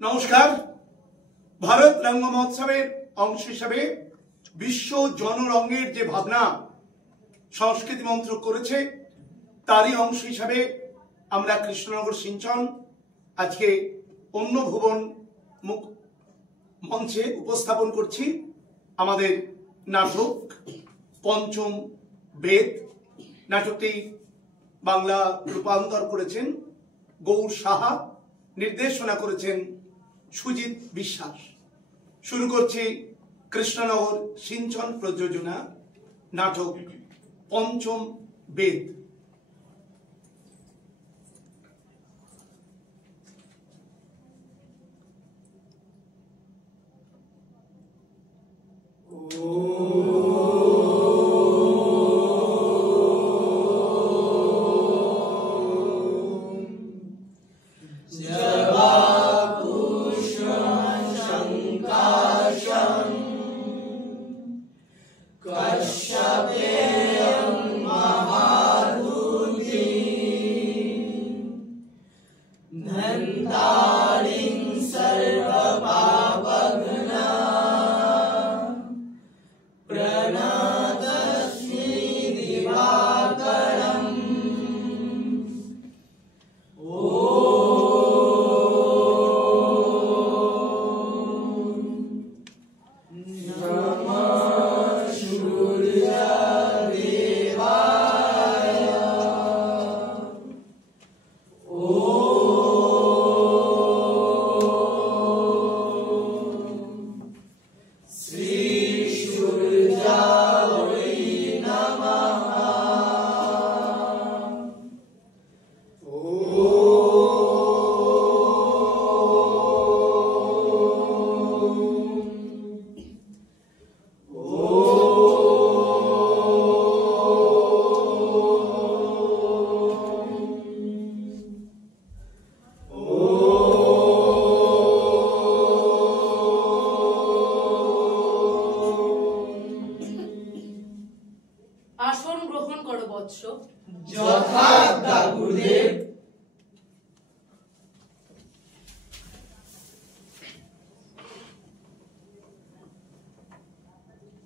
নমস্কার। ভারত রঙ্গ মহোৎসবের অংশ হিসাবে বিশ্ব জনরঙের যে ভাবনা সংস্কৃতি মন্ত্রক করেছে তারই অংশ হিসাবে আমরা কৃষ্ণনগর সিঞ্চন আজকে অন্য ভুবন মঞ্চে উপস্থাপন করছি আমাদের নাটক পঞ্চম বেদ। নাটকটি বাংলা রূপান্তর করেছেন গৌর সাহা, নির্দেশনা করেছেন সুজিত বিশ্বাস। শুরু করছি কৃষ্ণনগর সিঞ্চন প্রযোজনা নাটক পঞ্চম বেদ।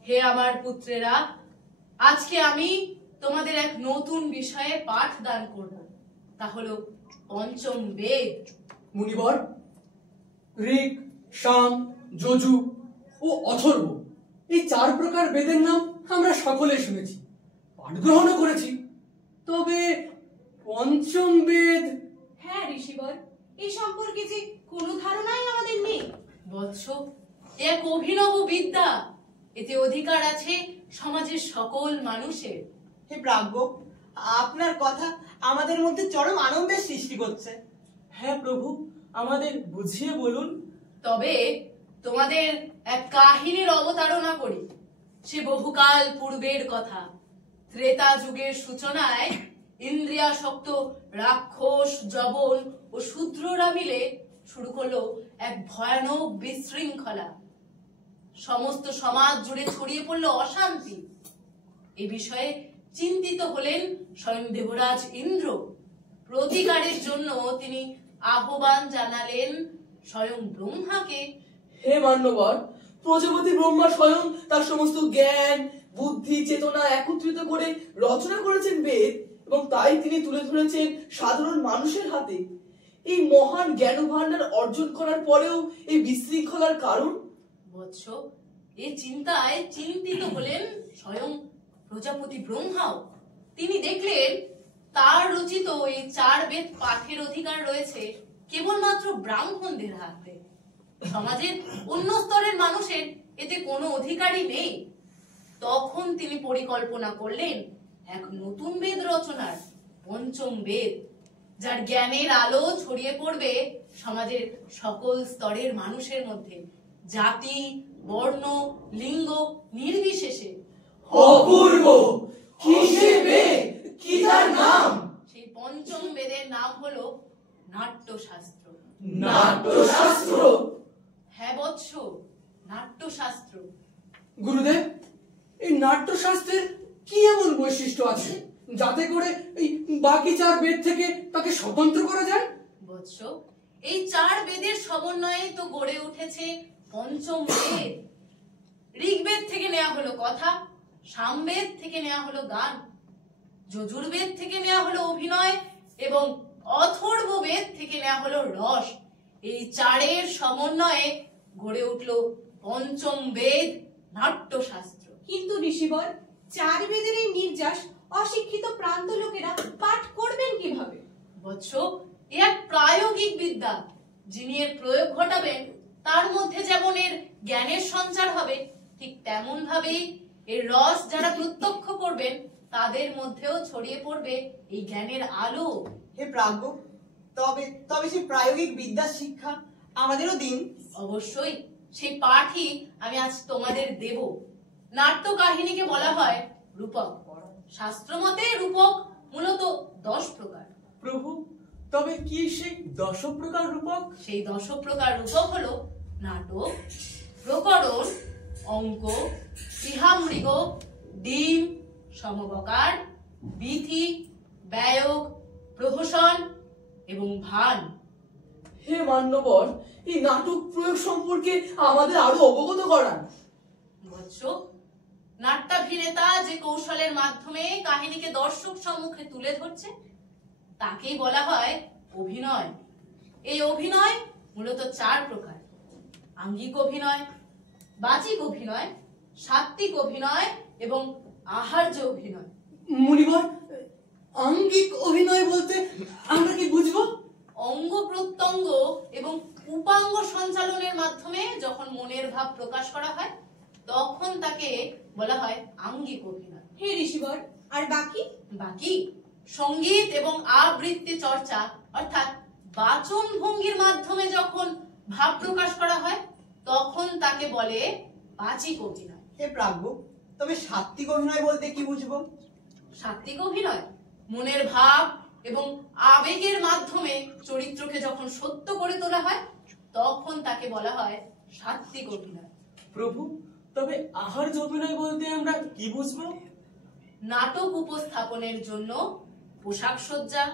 হে আমার পুত্রেরা, আজকে আমি তোমাদের এক নতুন বিষয়ে পাঠ দান করব। তা হলো পঞ্চম বেদ। মুনিবর, ঋক, সাম, যজু ও অথর্ব এই 4 প্রকার বেদের নাম আমরা সকলে শুনেছি, পাঠ গ্রহণও করেছি। তবে পঞ্চম বেদ? হ্যাঁ ঋষিবর, এই সম্পর্কে যে কোনো ধারণাই আমাদের নেই। বৎস, এক অভিনব বিদ্যা, এতে অধিকার আছে সমাজের সকল মানুষের। হে প্রাজ্ঞ, আপনার কথা আমাদের মধ্যে চরম আনন্দের সৃষ্টি করছে। হ্যাঁ প্রভু, আমাদের বুঝিয়ে বলুন। তবে তোমাদের এক কাহিনীর অবতারণা করি। সে বহুকাল পূর্বের কথা। ত্রেতা যুগের সূচনায় ইন্দ্রিয়াসক্ত রাক্ষস, যবন ও শূদ্ররা মিলে শুরু করলো এক ভয়ানক বিশৃঙ্খলা। সমস্ত সমাজ জুড়ে ছড়িয়ে পড়ল অশান্তি। এ বিষয়ে চিন্তিত হলেন স্বয়ং দেবরাজ ইন্দ্র। প্রতিকারের জন্য তিনি আহ্বান জানালেন স্বয়ং ব্রহ্মাকে। হে মান্যবর, প্রজাপতি ব্রহ্মা স্বয়ং তার সমস্ত জ্ঞান, বুদ্ধি, চেতনা একত্রিত করে রচনা করেছেন বেদ, এবং তাই তিনি তুলে ধরেছেন সাধারণ মানুষের হাতে। এই মহান জ্ঞান ভান্ডার অর্জন করার পরেও এই বিশৃঙ্খলার কারণ? বৎস, এ চিন্তায় চিন্তিত হলেন স্বয়ং প্রজাপতি ব্রহ্মাও। তিনি দেখলেন তার রচিত এই 4 বেদ পাঠের অধিকার রয়েছে কেবলমাত্র ব্রাহ্মণদের হাতে। সমাজের অন্য স্তরের মানুষের এতে কোনো অধিকারই নেই। তখন তিনি পরিকল্পনা করলেন এক নতুন বেদ রচনার, পঞ্চম বেদ, যার জ্ঞানের আলো ছড়িয়ে পড়বে সমাজের সকল স্তরের মানুষের মধ্যে, জাতি, বর্ণ, লিঙ্গ নির্বিশেষে। অপূর্ব! কি সে বেদ, কি তার নাম? সেই পঞ্চম বেদের নাম হলো নাট্যশাস্ত্র। নাট্যশাস্ত্র? হ্যাঁ বৎস, নাট্যশাস্ত্র। গুরুদেব, এই নাট্যশাস্ত্রের কি এমন বৈশিষ্ট্য আছে যাতে করে এই বাকি 4 বেদ থেকে তাকে স্বতন্ত্র করা যায়? বৎস, এই চার বেদের সমন্বয়ে তো গড়ে উঠেছে পঞ্চম বেদ। ঋগ্বেদ থেকে নেওয়া হলো কথা, সামবেদ থেকে নেওয়া হলো গান, যজুর্বেদ থেকে নেওয়া হলো অভিনয় এবং অথর্ববেদ থেকে নেওয়া হলো রস। এই চারের সমন্বয়ে গড়ে উঠল পঞ্চম বেদ, নাট্যশাস্ত্র। কিন্তু ঋষিবর, চার বেদের এই নির্যাস অশিক্ষিত প্রান্ত লোকেরা পাঠ করবেন কিভাবে? বৎস, এ এক প্রায়োগিক বিদ্যা। যিনি এর প্রয়োগ ঘটাবেন তার মধ্যে যেমন এর জ্ঞানের সঞ্চার হবে, ঠিক তেমন ভাবেই এর রস যারা প্রত্যক্ষ করবেন তাদের মধ্যেও ছড়িয়ে পড়বে এই জ্ঞানের আলো। হে প্রাজ্ঞ, তবে তবে সেই প্রায়োগিক বিদ্যা শিক্ষা আমাদেরও দিন। অবশ্যই, সেই পাঠই আমি আজ তোমাদের দেব। নাট্য কাহিনীকে বলা হয় রূপক। শাস্ত্রমতে রূপক মূলত 10 প্রকার। প্রভু, তবে কি সেই 10 প্রকার রূপক? সেই 10 প্রকার রূপক হলো নাটক, প্রকরণ, অঙ্ক, ইহামৃগ, ডিম, সমবকার, বিথি, ব্যয়ক, প্রহসন এবং ভান। হে মান্যবর, এই নাটক প্রয়োগ সম্পর্কে আমাদের আরো অবগত করান। বৎস, নাট্যাভিনেতা যে কৌশলের মাধ্যমে কাহিনীকে দর্শক সম্মুখে তুলে ধরছে তাকেই বলা হয় অভিনয়। এই অভিনয় মূলত 4 প্রকার: আঙ্গিক অভিনয়, বাচিক অভিনয়, সাত্ত্বিক অভিনয় এবং আহার্য অভিনয়। মুনিবর, আঙ্গিক অভিনয় বলতে আমরা কি বুঝবো? অঙ্গ প্রত্যঙ্গ এবং উপাঙ্গ সঞ্চালনের মাধ্যমে যখন মনের ভাব প্রকাশ করা হয় তখন তাকে বলা হয় আঙ্গিক অভিনয়। হে ঋষিবর, আর বাকি? বাকি সঙ্গীত এবং আবৃত্তি চর্চা অর্থাৎ বাচন ভঙ্গির মাধ্যমে যখন ভাব প্রকাশ করা হয় তখন তাকে বলে বাচিক অভিনয়। হে প্রাজ্ঞ, তবে সাত্ত্বিক অভিনয় বলতে কি বুঝবো? সাত্ত্বিক অভিনয় মনের ভাব এবং আবেগের মাধ্যমে চরিত্রকে যখন সত্য করে তোলা হয় তখন তাকে বলা হয় সাত্ত্বিক অভিনয়। প্রভু, তবে আহার্য অভিনয় বলতে আমরা কি বুঝবো? নাটক উপস্থাপনের জন্য পোশাক সজ্জা,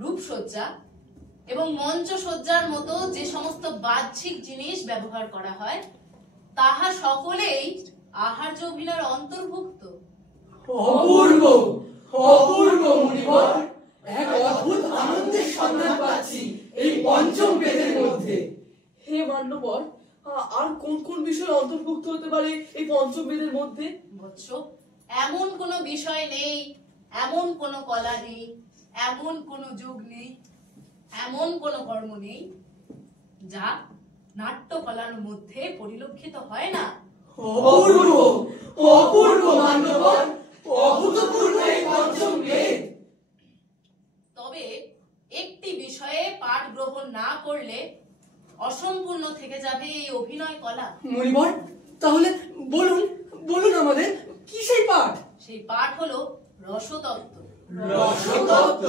রূপসজ্জা এবং মঞ্চ সজ্জার মতো যে সমস্ত বাহ্যিক জিনিস ব্যবহার করা হয় তাহা সকলেই আহার্য অভিনয়ের অন্তর্ভুক্ত। অপূর্ব, অপূর্ব মুনিবর, এক অদ্ভুত আনন্দের সন্ধান পাচ্ছি এই পঞ্চম বেদের মধ্যে। হে মান্যবর, আর কোন কোন বিষয় অন্তর্ভুক্ত হতে পারে এই পঞ্চম বেদের মধ্যে? বৎস, এমন কোনো বিষয় নেই, এমন কোনো কলা নেই, এমন কোনো যুগ নেই, এমন কোনো কর্ম নেই যা নাট্যকলার মধ্যে পরিলক্ষিত হয় না। অপূর্ব, অপূর্ব মান্যবর, অভূতপূর্ব এই পঞ্চম বেদ। তবে একটি বিষয়ে পাঠ গ্রহণ না করলে অসম্পূর্ণ থেকে যাবে এই অভিনয় কলা। মুনিবর, তাহলে বলুন, বলুন আমাদের কি সেই পাঠ? সেই পাঠ হলো রসতত্ত্ব। রসতত্ত্ব।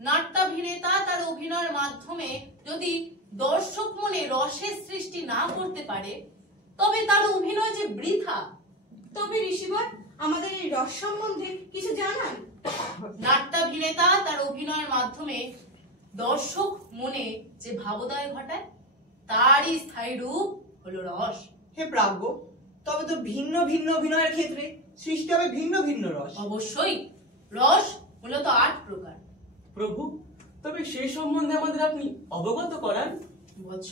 নাট্যাভিনেতা তার অভিনয়ের মাধ্যমে যদি দর্শক মনে রসের সৃষ্টি না করতে পারে তবে তার অভিনয় যে বৃথা। তবে ঋষিবর, আমাদের এই রস সম্বন্ধে কিছু জানান। নাট্যাভিনেতা তার অভিনয়ের মাধ্যমে দর্শক মনে যে ভাবোদয় ঘটায় তারই স্থায়ী রূপ হলো রস। হে প্রাজ্ঞ, তবে তো ভিন্ন ভিন্ন অভিনয়ের ক্ষেত্রে সৃষ্টি হবে ভিন্ন ভিন্ন রস। অবশ্যই, রস মূলত 8 প্রকার। প্রভু, তবে সেই সম্বন্ধে আমাদের আপনি অবগত করান। বৎস,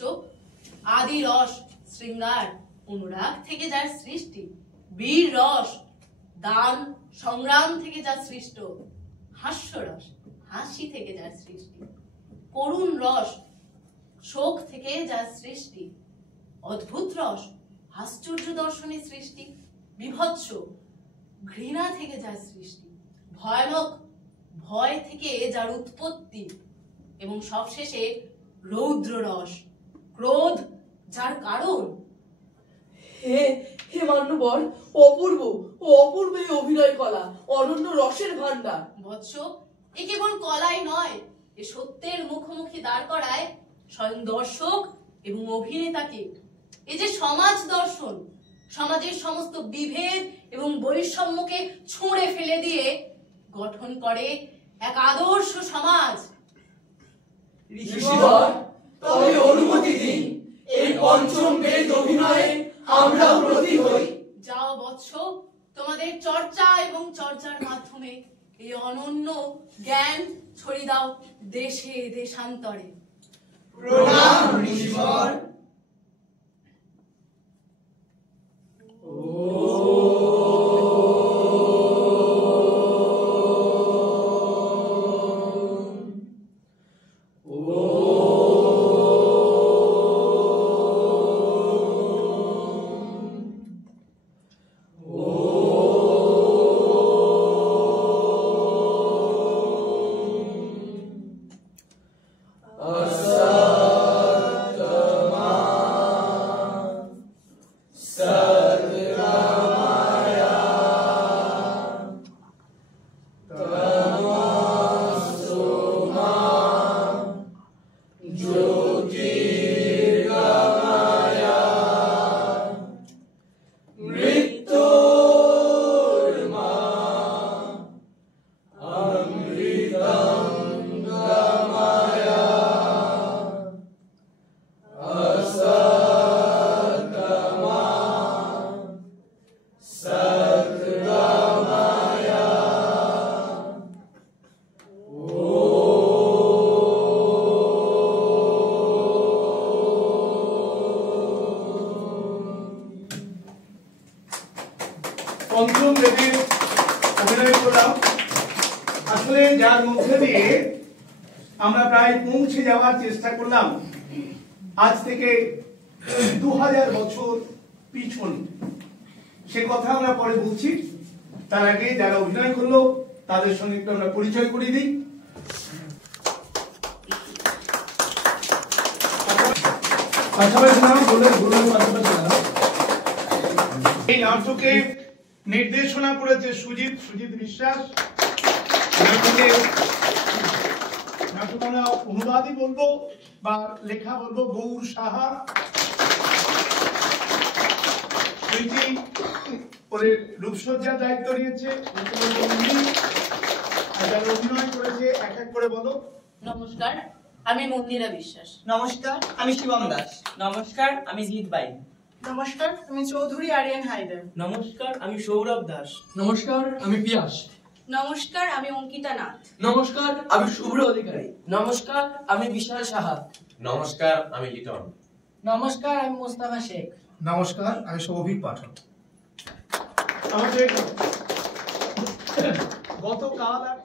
আদি রস শৃঙ্গার অনুরাগ থেকে যার সৃষ্টি, বীর রস দান সংগ্রাম থেকে যা সৃষ্ট, হাস্যরস হাসি থেকে যার সৃষ্টি, করুণ রস শোক থেকে যার সৃষ্টি, অদ্ভুত রস আশ্চর্য দর্শনের সৃষ্টি, বিভৎস ঘৃণা থেকে যার সৃষ্টি, ভয়ানক ভয় থেকে যার উৎপত্তি এবং সবশেষে রৌদ্র রস ক্রোধ যার কারণ। হে হে মান্যবর, অপূর্ব ও অপূর্ব এই অভিনয় কলা, অনন্য রসের ভান্ডার। বৎস, এ কেবল কলাই নয়, এ সত্যের মুখোমুখি দাঁড় করায় স্বয়ং দর্শক এবং অভিনেতাকে। এ যে সমাজ দর্শন, সমাজের সমস্ত বিভেদ এবং বৈষম্যকে ছুঁড়ে ফেলে দিয়ে গঠন করে এক আদর্শ সমাজ। ঋষিবর, তবে অনুমতি দিন এই পঞ্চম বেদ অভিনয়ে আমরাও ব্রতী হই। যাও বৎস, তোমাদের চর্চা এবং চর্চার মাধ্যমে এই অনন্য জ্ঞান ছড়িয়ে দাও দেশে দেশান্তরে। প্রণাম ঋষিবর। পঞ্চম বেদের অভিনয় করলাম, আসলে যার মধ্যে দিয়ে আমরা প্রায় পৌঁছে যাওয়ার চেষ্টা করলাম আজ থেকে 2000 বছর পিছন। সে কথা আমরা পরে বলছি। তার আগে যারা অভিনয় করলো তাদের সঙ্গে একটু আমরা পরিচয় করিয়ে দিই। পাশাপাশি নাম বলে পাশাপাশি নাম। এই নাটকে নির্দেশনা করেছে সুজিত বিশ্বাস। নাটক আমরা অনুবাদই বলবো বা লেখা বলবো গৌর সাহা। পরে রূপসজ্জার দায়িত্ব নিয়েছে আর যারা অভিনয় করেছে এক এক করে বলো। নমস্কার, আমি মন্দিরা বিশ্বাস। নমস্কার, আমি শিবম দাস। নমস্কার, আমি জিৎ বাই। নমস্কার, আমি চৌধুরী আরিয়ান হায়দার। নমস্কার, আমি সৌরভ দাস। নমস্কার, আমি পিয়াস। নমস্কার, আমি অঙ্কিতা নাথ। নমস্কার, আমি শুভ্র অধিকারী। নমস্কার, আমি বিশাল সাহা। নমস্কার, আমি লিটন। নমস্কার, আমি মোস্তাফা শেখ। নমস্কার, আমি সৌভিক পাঠক। আমাদের গতকাল আর